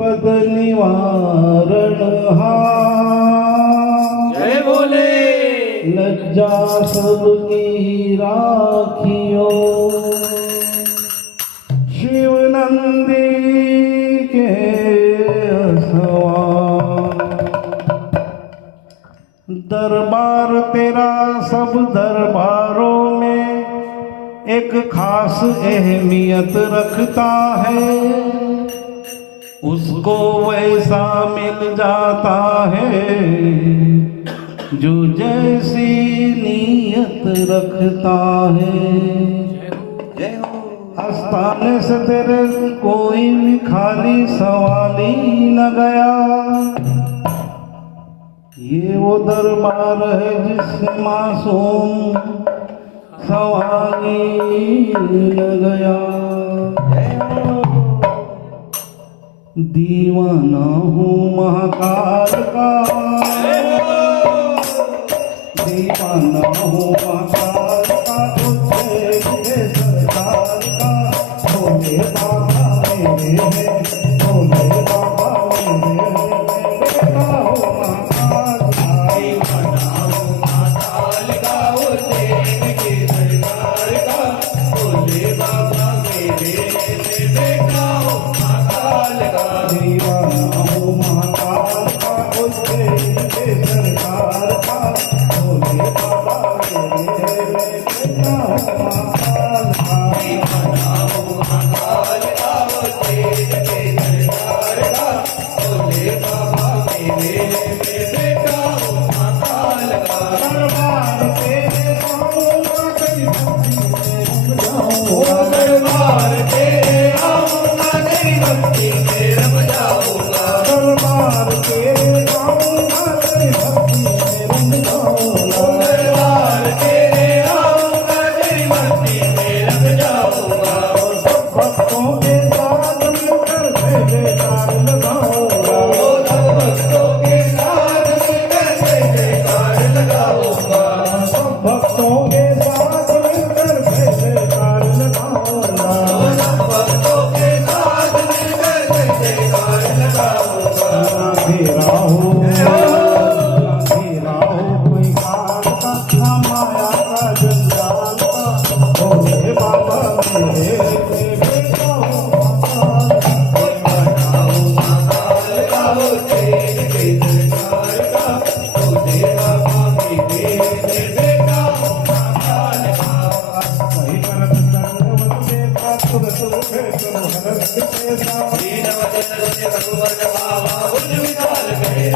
पद निवारण हा जय बोले लज्जा सबकी राखियो शिव नंदी के असवा दरबार तेरा सब दरबारों में एक खास अहमियत रखता है, उसको वैसा मिल जाता है जो जैसी नीयत रखता है। आस्थाने से तेरे कोई भी खाली सवाल ही न गया, ये वो दरबार है जिससे मासूम सवाल ही न गया। दीवाना हूँ महाकाल का, दीवाना हूँ महाकाल का, तुझे सरकार का। भोले बाबा मेरे हैं, भोले बाबा मेरे हैं, बेटा हो महाकाल का। दीवाना हूँ महाकाल का, उसे सरकार का। भोले बाबा मेरे हैं, बेटा हो महाकाल का। दीवाना हूँ महाकाल का, उससे सरकार का। भोले बाबा मेरे हैं, बेटा हो महाकाल का। दीवाना हूँ महाकाल का, उसे सरकार का। भोले बाबा मेरे हैं, बेटा हो महाकाल का। दरबार तेरे आऊंगा, तेरी भक्ति में रम जाऊंगा। दरबार तेरे आऊंगा, तेरी भक्ति में रम जाऊंगा। दरबार तेरे आऊंगा, तेरी भक्ति में रम जाऊंगा। दरबार तेरे आऊंगा, तेरी भक्ति में रम जाऊंगा। और सब भक्तों के साथ मिलकर जयकार लगाऊंगा। सब भक्तों के साथ मिलकर जयकार लगाऊंगा। सब भक्तों के साथ मिलकर जयकार लगाऊंगा। सब भक्तों के साथ मिलकर जयकार लगाऊंगा। घेरा हो कोई काल का, ना माया का जंजाल का। भोले बाबा मेरे बेटा हो महाकाल का। महाकाल का हो तेरे सरकार का। भोले बाबा मेरे बेटा हो महाकाल का। कहीं करत दंडवत देखा, तुरत उठे करो हरत तेजा। दीन वचन से भगवान भावा, उन विशाल गए